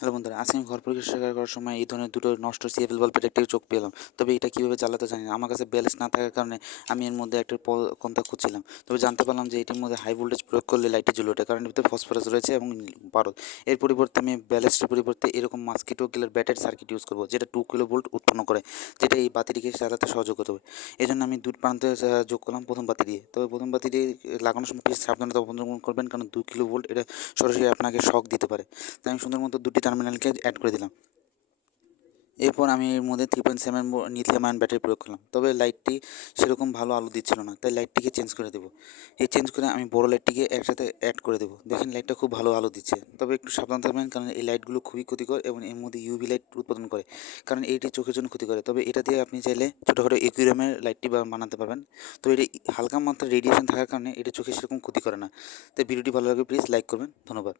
Hello বন্ধুরা, আজকে আমি ঘর পরিষ্কার করার সময় এই ধরনের দুটো নষ্ট সিএফএল বাল্বের একটি চোখ পেলাম। তবে এটা কীভাবে জ্বালাতে জানি না। আমার কাছে ব্যালেন্স না থাকার কারণে আমি এর মধ্যে একটা কোনটা খুঁজছিলাম। তবে জানতে পারলাম যে এটির মধ্যে হাই ভোল্টেজ প্রয়োগ করলে লাইটটি জ্বলে ওঠে, কারণ এর ভিতরে ফসফরাস রয়েছে এবং পারদ। এর পরিবর্তে আমি ব্যালেন্সের পরিবর্তে এরকম মাস্কিটো কিলার ব্যাটারি সার্কিট ইউজ করবো, যেটা 2 কিলো ভোল্ট উৎপন্ন করে, যেটা এই বাতিটিকে জ্বালাতে সহযোগ করবে। এই জন্য আমি দুই প্রান্তে যোগ করলাম প্রথম বাতি দিয়ে। তবে প্রথম বাতি দিয়ে লাগানোর সময় প্লিজ সাবধানতা অবলম্বন করবেন, কারণ 2 কিলো ভোল্ট এটা সরাসরি আপনাকে শক দিতে পারে। তাই আমি সুন্দর মতো দুটি টার্মিনালকে অ্যাড করে দিলাম। এরপর আমি এর মধ্যে 3.7 লিথিয়াম আয়ন ব্যাটারি প্রয়োগ করলাম। তবে লাইটটি সেরকম ভালো আলো দিচ্ছিল না, তাই লাইটটিকে চেঞ্জ করে দেবো। এই চেঞ্জ করে আমি বড় লাইটটিকে একসাথে অ্যাড করে দেবো। দেখেন লাইটটা খুব ভালো আলো দিচ্ছে। তবে একটু সাবধান থাকবেন, কারণ এই লাইটগুলো খুবই ক্ষতিকর এবং এর মধ্যে ইউভি লাইট উৎপাদন করে, কারণ এইটি চোখের জন্য ক্ষতি করে। তবে এটা দিয়ে আপনি চাইলে ছোটোখাটো অ্যাকুয়ারিয়ামের লাইটটি বানাতে পারবেন। তো এটা হালকা মাত্রার রেডিয়েশন থাকার কারণে এটা চোখে সেরকম ক্ষতি করে না। তাই ভিডিওটি ভালো লাগলে প্লিজ লাইক করবেন। ধন্যবাদ।